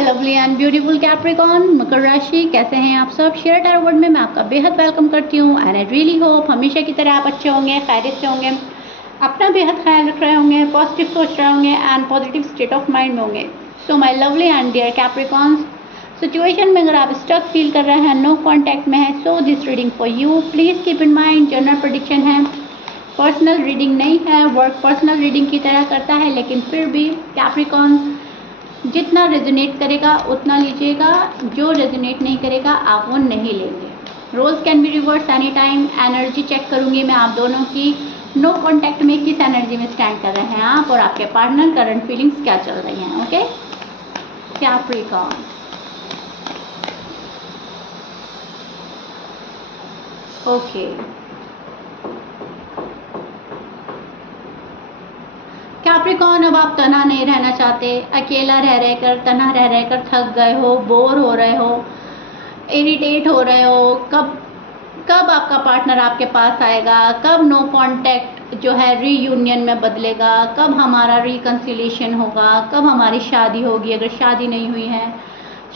My lovely and beautiful Capricorn, मकर राशि, कैसे हैं आप सब। शेयर टैरो वर्ल्ड में मैं आपका बेहद वेलकम करती हूँ एंड आई रियली होप हमेशा की तरह आप अच्छे होंगे, खैरियत से होंगे, अपना बेहद ख्याल रख रहे होंगे, पॉजिटिव सोच रहे होंगे and positive state of mind में होंगे। So my lovely and dear Capricorns, situation में अगर आप स्टक फील कर रहे हैं, नो कॉन्टैक्ट में है, so this reading for you. Please keep in mind general prediction है, पर्सनल रीडिंग नहीं है। वर्क पर्सनल रीडिंग की तरह करता है, लेकिन फिर भी कैप्रिकॉर्न जितना रेजोनेट करेगा उतना लीजिएगा, जो रेजोनेट नहीं करेगा आप वो नहीं लेंगे। Roles can be reverse any time. Energy check करूंगी मैं आप दोनों की, नो कॉन्टैक्ट में किस एनर्जी में स्टैंड कर रहे हैं आप और आपके पार्टनर, करंट फीलिंग्स क्या चल रही हैं। ओके कैप्रिकॉर्न, ओके कैप्रिकॉर्न, अब आप तना नहीं रहना चाहते, अकेला रह रहकर, तना रह रहकर थक गए हो, बोर हो रहे हो, इरिटेट हो रहे हो। कब कब आपका पार्टनर आपके पास आएगा, कब नो कांटेक्ट जो है रीयूनियन में बदलेगा, कब हमारा रिकंसिलिएशन होगा, कब हमारी शादी होगी। अगर शादी नहीं हुई है,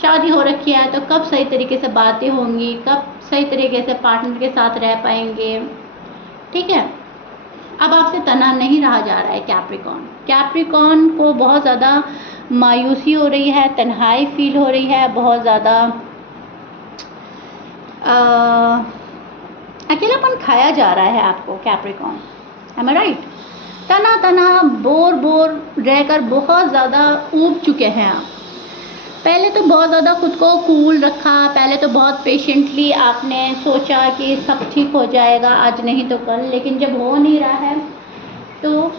शादी हो रखी है तो कब सही तरीके से बातें होंगी, कब सही तरीके से पार्टनर के साथ रह पाएंगे। ठीक है, अब आपसे तना नहीं रहा जा रहा है कैप्रिकॉर्न। कैप्रिकॉर्न को बहुत ज़्यादा मायूसी हो रही है, तन्हाई फील हो रही है, बहुत ज़्यादा अकेलापन खाया जा रहा है आपको कैप्रिकॉर्न। एम आई राइट? तना तना बोर बोर रहकर बहुत ज़्यादा ऊब चुके हैं आप। पहले तो बहुत ज़्यादा खुद को कूल रखा, पहले तो बहुत पेशेंटली आपने सोचा कि सब ठीक हो जाएगा आज नहीं तो कल, लेकिन जब हो नहीं रहा है तो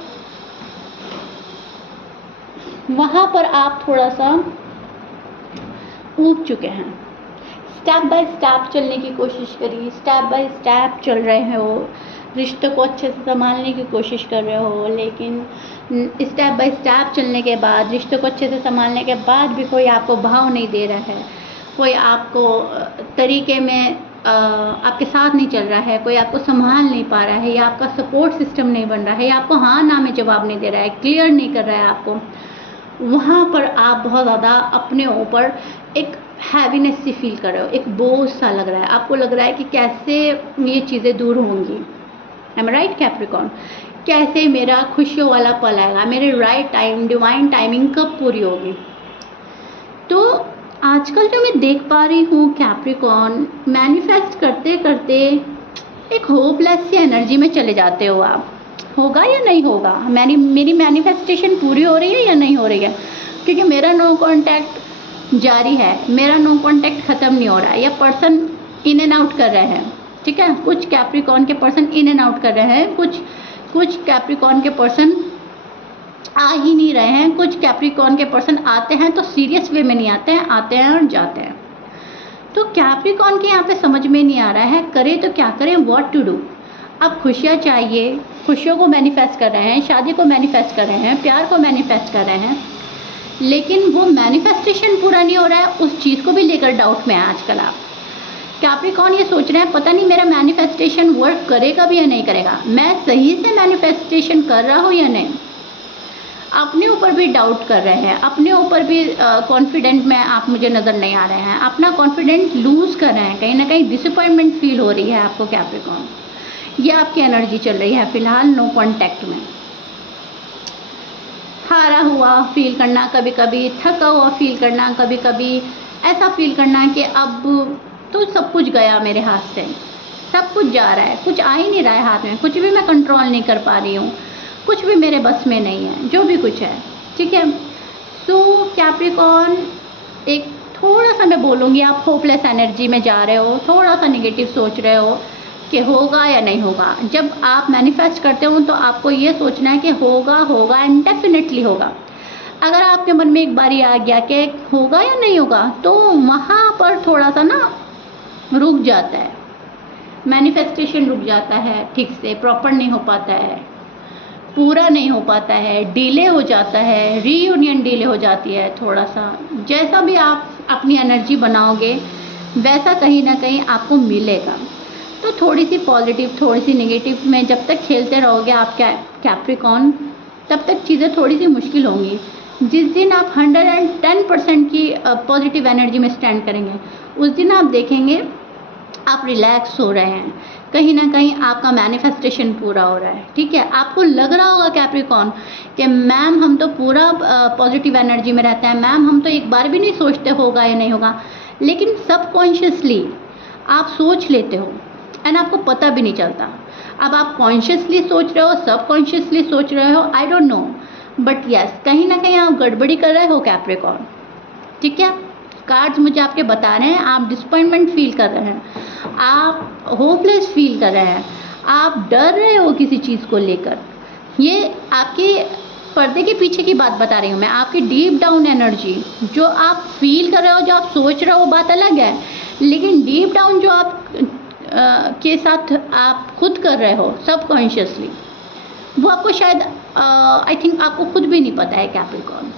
वहाँ पर आप थोड़ा सा ऊब चुके हैं। स्टेप बाय स्टेप चलने की कोशिश करिए, स्टेप बाय स्टेप चल रहे हो, रिश्तों को अच्छे से संभालने की कोशिश कर रहे हो, लेकिन स्टेप बाय स्टेप चलने के बाद, रिश्तों को अच्छे से संभालने के बाद भी कोई आपको भाव नहीं दे रहा है, कोई आपको तरीके में आपके साथ नहीं चल रहा है, कोई आपको संभाल नहीं पा रहा है, या आपका सपोर्ट सिस्टम नहीं बन रहा है, या आपको हाँ ना में जवाब नहीं दे रहा है, क्लियर नहीं कर रहा है आपको। वहाँ पर आप बहुत ज़्यादा अपने ऊपर एक हैवीनेस सी फील कर रहे हो, एक बोझ सा लग रहा है आपको, लग रहा है कि कैसे ये चीज़ें दूर होंगी। Am right Capricorn? कैसे मेरा खुशियों वाला पल आएगा, मेरे राइट टाइम, डिवाइन टाइमिंग कब पूरी होगी। तो आजकल जो मैं देख पा रही हूँ कैप्रिकॉर्न, मैनिफेस्ट करते करते एक होपलेस सी एनर्जी में चले जाते हो आप। होगा या नहीं होगा, मेरी मैनिफेस्टेशन पूरी हो रही है या नहीं हो रही है, क्योंकि मेरा नो कांटेक्ट जारी है, मेरा नो कांटेक्ट ख़त्म नहीं हो रहा है, या पर्सन इन एंड आउट कर रहे हैं। ठीक है, कुछ कैप्रिकॉर्न के पर्सन इन एंड आउट कर रहे हैं, कुछ कैप्रिकॉर्न के पर्सन आ ही नहीं रहे हैं, कुछ कैप्रिकॉर्न के पर्सन आते हैं तो सीरियस वे में नहीं आते हैं, आते हैं और जाते हैं। तो कैप्रिकॉर्न के यहाँ पे समझ में नहीं आ रहा है करे तो क्या करें, व्हाट टू डू। अब खुशियाँ चाहिए, खुशियों को मैनिफेस्ट कर रहे हैं, शादी को मैनिफेस्ट कर रहे हैं, प्यार को मैनिफेस्ट कर रहे हैं, लेकिन वो मैनिफेस्टेशन पूरा नहीं हो रहा है, उस चीज़ को भी लेकर डाउट में है आजकल आप। कैप्रिकॉर्न ये सोच रहे हैं पता नहीं मेरा मैनिफेस्टेशन वर्क करेगा भी या नहीं करेगा, मैं सही से मैनिफेस्टेशन कर रहा हूँ या नहीं। अपने ऊपर भी डाउट कर रहे हैं, अपने ऊपर भी कॉन्फिडेंट में आप मुझे नज़र नहीं आ रहे हैं, अपना कॉन्फिडेंट लूज़ कर रहे हैं, कहीं ना कहीं डिसअपॉइंटमेंट फील हो रही है आपको कैप्रिकॉर्न। ये आपकी एनर्जी चल रही है फिलहाल नो कॉन्टैक्ट में। हारा हुआ फील करना, कभी कभी थका हुआ फील करना, कभी कभी ऐसा फील करना कि अब तो सब कुछ गया मेरे हाथ से, सब कुछ जा रहा है, कुछ आ ही नहीं रहा है हाथ में, कुछ भी मैं कंट्रोल नहीं कर पा रही हूँ, कुछ भी मेरे बस में नहीं है, जो भी कुछ है। ठीक है, सो कैप्रिकॉर्न एक थोड़ा सा मैं बोलूँगी, आप होपलेस एनर्जी में जा रहे हो, थोड़ा सा नेगेटिव सोच रहे हो कि होगा या नहीं होगा। जब आप मैनिफेस्ट करते हो तो आपको ये सोचना है कि होगा होगा एंड डेफिनेटली होगा। अगर आपके मन में एक बारी आ गया कि होगा या नहीं होगा, तो वहाँ पर थोड़ा सा ना रुक जाता है, मैनिफेस्टेशन रुक जाता है, ठीक से प्रॉपर नहीं हो पाता है, पूरा नहीं हो पाता है, डिले हो जाता है, रीयूनियन डिले हो जाती है थोड़ा सा। जैसा भी आप अपनी एनर्जी बनाओगे वैसा कहीं ना कहीं आपको मिलेगा। तो थोड़ी सी पॉजिटिव, थोड़ी सी नेगेटिव में जब तक खेलते रहोगे आप कैप्रिकॉर्न, तब तक चीज़ें थोड़ी सी मुश्किल होंगी। जिस दिन आप 110% की पॉजिटिव एनर्जी में स्टैंड करेंगे, उस दिन आप देखेंगे आप रिलैक्स हो रहे हैं, कहीं ना कहीं आपका मैनिफेस्टेशन पूरा हो रहा है। ठीक है, आपको लग रहा होगा कैप्रिकॉर्न कि मैम हम तो पूरा पॉजिटिव एनर्जी में रहते हैं, मैम हम तो एक बार भी नहीं सोचते होगा या नहीं होगा, लेकिन सबकॉन्शियसली आप सोच लेते हो एंड आपको पता भी नहीं चलता। अब आप कॉन्शियसली सोच रहे हो, सबकॉन्शियसली सोच रहे हो, I don't know, but yes कहीं ना कहीं आप गड़बड़ी कर रहे हो कैप्रिकॉर्न। ठीक है, कार्ड्स मुझे आपके बता रहे हैं आप डिसअपॉइंटमेंट फील कर रहे हैं, आप होपलेस फील कर रहे हैं, आप डर रहे हो किसी चीज़ को लेकर। ये आपके पर्दे के पीछे की बात बता रही हूँ मैं, आपकी डीप डाउन एनर्जी जो आप फील कर रहे हो, जो आप सोच रहे हो वो बात अलग है, लेकिन डीप डाउन जो आप के साथ आप खुद कर रहे हो सबकॉन्शियसली, वो आपको शायद आई थिंक आपको खुद भी नहीं पता है कैप्रिकॉर्न।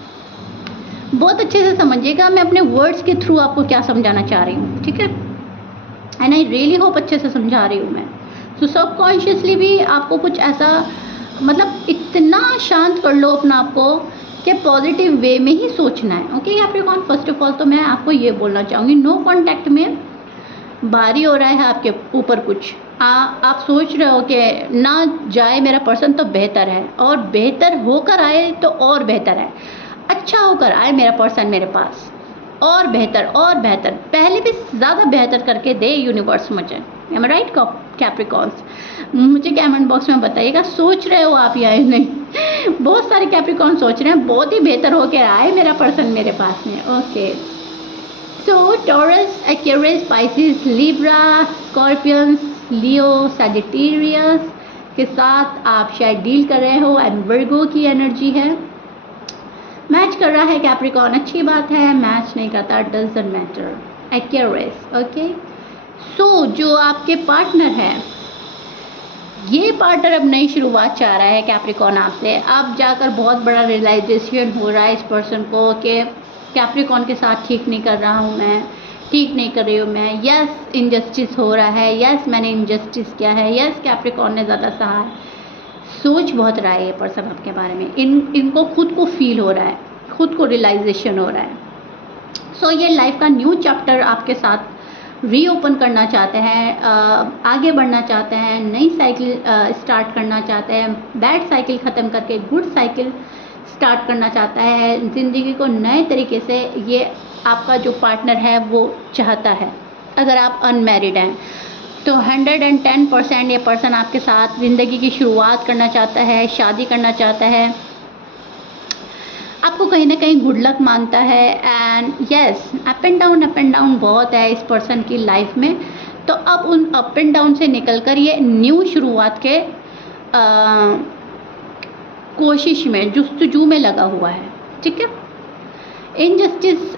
बहुत अच्छे से समझिएगा, मैं अपने वर्ड्स के थ्रू आपको क्या समझाना चाह रही हूँ। ठीक है, एंड आई रियली होप अच्छे से समझा रही हूँ मैं। तो सबकॉन्शियसली भी आपको कुछ ऐसा मतलब इतना शांत कर लो अपना आपको कि पॉजिटिव वे में ही सोचना है। Okay Capricorn, first of all तो मैं आपको ये बोलना चाहूँगी, नो कॉन्टैक्ट में भारी हो रहा है आपके ऊपर कुछ, आप सोच रहे हो कि ना जाए मेरा पर्सन तो बेहतर है, और बेहतर होकर आए तो और बेहतर है, अच्छा होकर आए मेरा पर्सन मेरे पास, और बेहतर पहले भी ज़्यादा बेहतर करके दे यूनिवर्स मुझे। एम आई राइट कैप्रिकॉर्न्स? मुझे कमेंट बॉक्स में बताइएगा, सोच रहे हो आप या नहीं। बहुत सारे कैप्रिकॉर्न सोच रहे हैं बहुत ही बेहतर होकर आए मेरा पर्सन मेरे पास में। Okay, so Taurus, Aquarius, Pisces, Libra, scorpions, Leo, Sagittarius के साथ आप शायद डील कर रहे हो, एंड वर्गो की एनर्जी है। मैच कर रहा है कैप्रिकॉर्न, अच्छी बात है, मैच नहीं करता doesn't matter. Aquarius, okay. So जो आपके पार्टनर है, ये पार्टनर अब नई शुरुआत चाह रहा है कैप्रिकॉर्न आपसे। अब जाकर बहुत बड़ा रियलाइजेशन हो रहा है इस पर्सन को कि कैप्रिकॉर्न के साथ ठीक नहीं कर रहा हूँ मैं, ठीक नहीं कर रही हूँ मैं, यस इनजस्टिस हो रहा है, यस मैंने इनजस्टिस किया है, यस कैप्रिकॉर्न ने ज़्यादा सहा है। सोच बहुत रहा है ये पर्सन आपके बारे में, इनको खुद को फील हो रहा है, खुद को रियलाइजेशन हो रहा है। सो ये लाइफ का न्यू चैप्टर आपके साथ रीओपन करना चाहते हैं, आगे बढ़ना चाहते हैं, नई साइकिल स्टार्ट करना चाहते हैं, बैड साइकिल ख़त्म करके गुड साइकिल स्टार्ट करना चाहता है, ज़िंदगी को नए तरीके से ये आपका जो पार्टनर है वो चाहता है। अगर आप अनमैरिड हैं तो 110% ये पर्सन आपके साथ ज़िंदगी की शुरुआत करना चाहता है, शादी करना चाहता है, आपको कहीं ना कहीं गुड लक मानता है। And yes up and down बहुत है इस पर्सन की लाइफ में, तो अब उन अप एंड डाउन से निकलकर ये न्यू शुरुआत के कोशिश में, जुस्तजू में लगा हुआ है। ठीक है, इनजस्टिस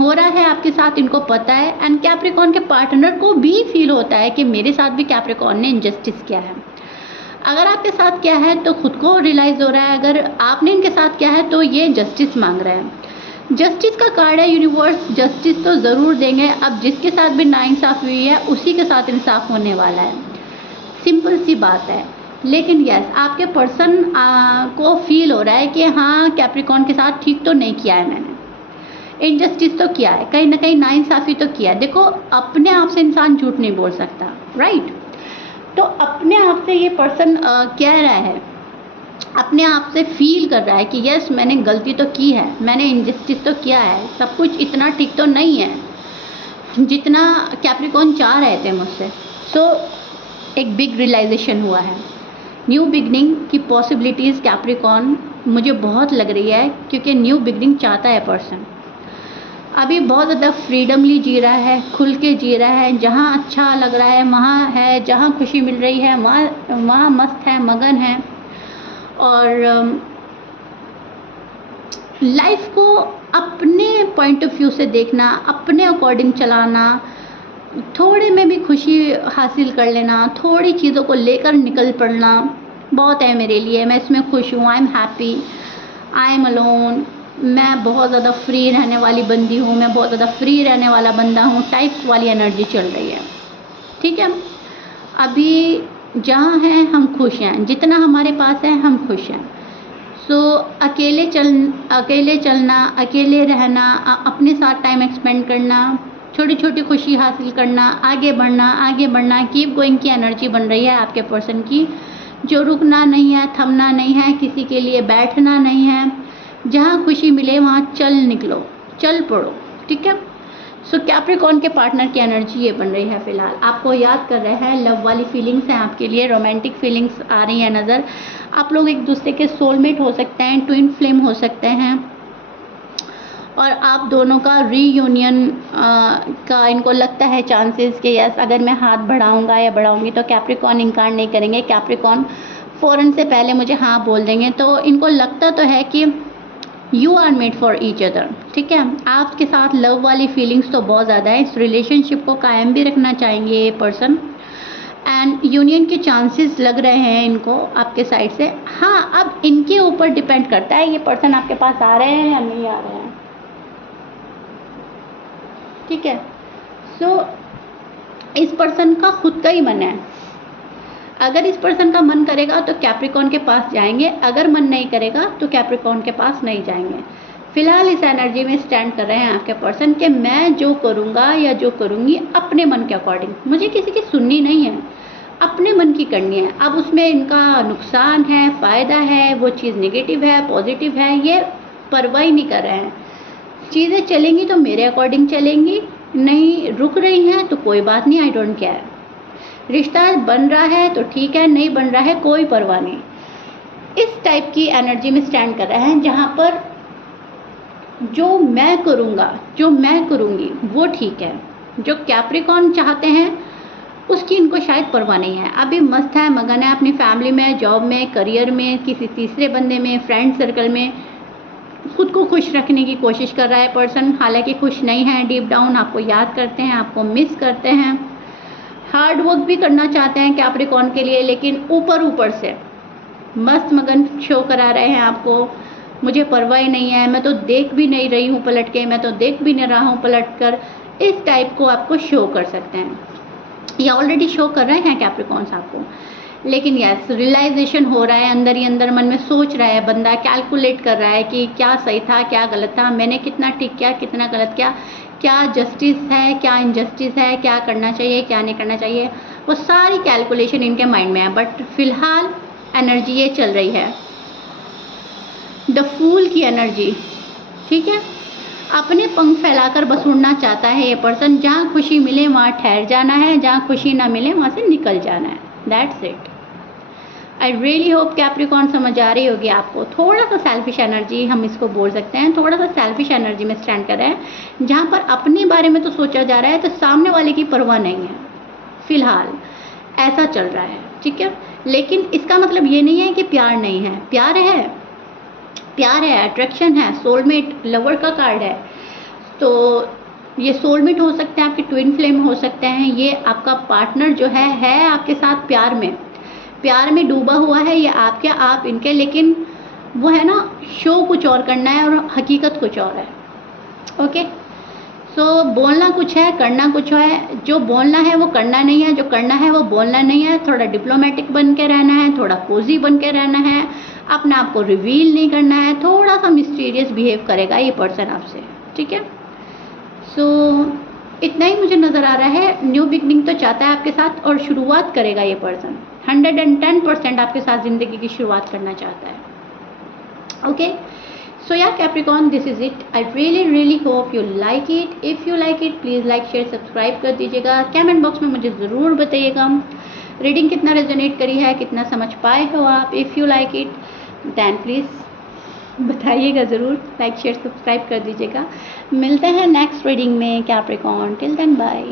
हो रहा है आपके साथ, इनको पता है, एंड कैप्रिकॉर्न के पार्टनर को भी फील होता है कि मेरे साथ भी कैप्रिकॉर्न ने इनजस्टिस किया है। अगर आपके साथ क्या है तो खुद को रियलाइज़ हो रहा है, अगर आपने इनके साथ क्या है तो ये जस्टिस मांग रहे हैं। जस्टिस का कार्ड है यूनिवर्स, जस्टिस तो ज़रूर देंगे। अब जिसके साथ भी नाइंसाफ़ी हुई है उसी के साथ इंसाफ होने वाला है, सिंपल सी बात है। लेकिन यस आपके पर्सन को फील हो रहा है कि हाँ कैप्रिकॉर्न के साथ ठीक तो नहीं किया है मैंने, इनजस्टिस तो किया है, कहीं ना कहीं नाइंसाफ़ी तो किया है। देखो अपने आप से इंसान झूठ नहीं बोल सकता, राइट? तो अपने आप से ये पर्सन कह रहा है, अपने आप से फील कर रहा है कि यस मैंने गलती तो की है, मैंने इनजस्टिस तो किया है, सब कुछ इतना ठीक तो नहीं है जितना कैप्रिकॉर्न चाह रहे थे मुझसे। सो एक बिग रियलाइजेशन हुआ है, न्यू बिगनिंग की पॉसिबिलिटीज़ कैप्रिकॉर्न मुझे बहुत लग रही है, क्योंकि न्यू बिगनिंग चाहता है पर्सन। अभी बहुत ज़्यादा फ्रीडमली जी रहा है, खुल के जी रहा है, जहाँ अच्छा लग रहा है वहाँ है, जहाँ खुशी मिल रही है वहाँ मस्त है, मगन है, और लाइफ को अपने पॉइंट ऑफ व्यू से देखना, अपने अकॉर्डिंग चलाना, थोड़े में भी खुशी हासिल कर लेना, थोड़ी चीज़ों को लेकर निकल पड़ना बहुत है मेरे लिए। मैं इसमें खुश हूँ, I am happy, I am alone, मैं बहुत ज़्यादा फ्री रहने वाली बंदी हूँ, मैं बहुत ज़्यादा फ्री रहने वाला बंदा हूँ, टाइप्स वाली एनर्जी चल रही है। ठीक है, अभी जहाँ हैं हम खुश हैं, जितना हमारे पास है हम खुश हैं। सो अकेले चलना, अकेले रहना, अपने साथ टाइम एक्सपेंड करना, छोटी छोटी खुशी हासिल करना, आगे बढ़ना, कीप गोइंग की एनर्जी बन रही है आपके पर्सन की, जो रुकना नहीं है, थमना नहीं है, किसी के लिए बैठना नहीं है, जहाँ खुशी मिले वहाँ चल निकलो, चल पड़ो, ठीक है। सो कैप्रिकॉर्न के पार्टनर की एनर्जी ये बन रही है फिलहाल, आपको याद कर रहे हैं, लव वाली फीलिंग्स हैं आपके लिए, रोमांटिक फीलिंग्स आ रही हैं नज़र। आप लोग एक दूसरे के सोलमेट हो सकते हैं, ट्विन फ्लेम हो सकते हैं, और आप दोनों का रीयूनियन का इनको लगता है चांसेस कि यस, अगर मैं हाथ बढ़ाऊंगा या बढ़ाऊंगी तो कैप्रिकॉर्न इनकार नहीं करेंगे, कैप्रिकॉर्न फ़ौरन से पहले मुझे हाँ बोल देंगे। तो इनको लगता तो है कि you are made for each other, ठीक है। आपके साथ लव वाली फीलिंग्स तो बहुत ज़्यादा है, इस रिलेशनशिप को कायम भी रखना चाहेंगे ये पर्सन, एंड यूनियन के चांसेस लग रहे हैं इनको आपके साइड से। हाँ, अब इनके ऊपर डिपेंड करता है ये पर्सन आपके पास आ रहे हैं या नहीं आ रहे हैं, ठीक है। सो इस पर्सन का खुद का ही मन है, अगर इस पर्सन का मन करेगा तो कैप्रिकॉर्न के पास जाएंगे, अगर मन नहीं करेगा तो कैप्रिकॉर्न के पास नहीं जाएंगे। फिलहाल इस एनर्जी में स्टैंड कर रहे हैं आपके पर्सन कि मैं जो करूँगा या जो करूँगी अपने मन के अकॉर्डिंग, मुझे किसी की सुननी नहीं है, अपने मन की करनी है। अब उसमें इनका नुकसान है, फ़ायदा है, वो चीज़ नेगेटिव है, पॉजिटिव है, ये परवाह ही नहीं कर रहे हैं। चीज़ें चलेंगी तो मेरे अकॉर्डिंग चलेंगी, नहीं रुक रही हैं तो कोई बात नहीं, आई डोंट केयर। रिश्ता बन रहा है तो ठीक है, नहीं बन रहा है कोई परवाह नहीं। इस टाइप की एनर्जी में स्टैंड कर रहे हैं जहाँ पर जो मैं करूँगा, जो मैं करूँगी वो ठीक है, जो कैप्रिकॉर्न चाहते हैं उसकी इनको शायद परवाह नहीं है। अभी मस्त है, मगन है अपनी फैमिली में, जॉब में, करियर में, किसी तीसरे बंदे में, फ्रेंड सर्कल में, खुद को खुश रखने की कोशिश कर रहा है पर्सन। हालांकि खुश नहीं है, डीप डाउन आपको याद करते हैं, आपको मिस करते हैं, हार्ड वर्क भी करना चाहते हैं कैप्रिकॉर्न के लिए, लेकिन ऊपर से मस्त मगन शो करा रहे हैं आपको, मुझे परवाह ही नहीं है, मैं तो देख भी नहीं रही हूँ पलट के, मैं तो देख भी नहीं रहा हूँ पलट कर, इस टाइप को आपको शो कर सकते हैं, या ऑलरेडी शो कर रहे हैं कैप्रिकॉर्न्स आपको। लेकिन यस, रियलाइजेशन हो रहा है, अंदर ही अंदर मन में सोच रहा है बंदा, कैलकुलेट कर रहा है कि क्या सही था, क्या गलत था, मैंने कितना ठीक किया, कितना गलत किया, क्या जस्टिस है, क्या इनजस्टिस है, क्या करना चाहिए, क्या नहीं करना चाहिए, वो सारी कैलकुलेशन इनके माइंड में है। बट फिलहाल एनर्जी ये चल रही है द फूल की एनर्जी, ठीक है। अपने पंख फैलाकर बस उड़ना चाहता है ये पर्सन, जहाँ खुशी मिले वहाँ ठहर जाना है, जहाँ खुशी ना मिले वहाँ से निकल जाना है, that's it. I really hope Capricorn समझ आ रही होगी आपको। थोड़ा सा सेल्फिश एनर्जी हम इसको बोल सकते हैं, थोड़ा सा सेल्फिश एनर्जी में स्टैंड कर रहे हैं, जहाँ पर अपने बारे में तो सोचा जा रहा है तो सामने वाले की परवाह नहीं है, फिलहाल ऐसा चल रहा है, ठीक है। लेकिन इसका मतलब ये नहीं है कि प्यार नहीं है, प्यार है, प्यार है, अट्रैक्शन है, सोलमेट लवर का कार्ड है। तो ये सोलमेट हो सकते हैं, आपके ट्विन फ्लेम हो सकते हैं, ये आपका पार्टनर जो है आपके साथ प्यार में डूबा हुआ है, ये आपके आप इनके, लेकिन वो है ना, शो कुछ और करना है और हकीकत कुछ और है, ओके। सो बोलना कुछ है, करना कुछ है, जो बोलना है वो करना नहीं है, जो करना है वो बोलना नहीं है, थोड़ा डिप्लोमेटिक बन के रहना है, थोड़ा कोजी बन के रहना है, अपने आप को रिवील नहीं करना है, थोड़ा सा मिस्टीरियस बिहेव करेगा ये पर्सन आपसे, ठीक है। सो इतना ही मुझे नज़र आ रहा है, न्यू बिगनिंग तो चाहता है आपके साथ, और शुरुआत करेगा ये पर्सन, 110% आपके साथ ज़िंदगी की शुरुआत करना चाहता है, ओके। सो या Capricorn, this is it. I really hope you like it. If you like it please like share subscribe कर दीजिएगा, कमेंट बॉक्स में मुझे ज़रूर बताइएगा रीडिंग कितना रेजोनेट करी है, कितना समझ पाए हो आप। If you like it then please बताइएगा ज़रूर, लाइक शेयर सब्सक्राइब कर दीजिएगा। मिलते हैं नेक्स्ट रीडिंग में कैप्रिकॉर्न, टिल देन बाय।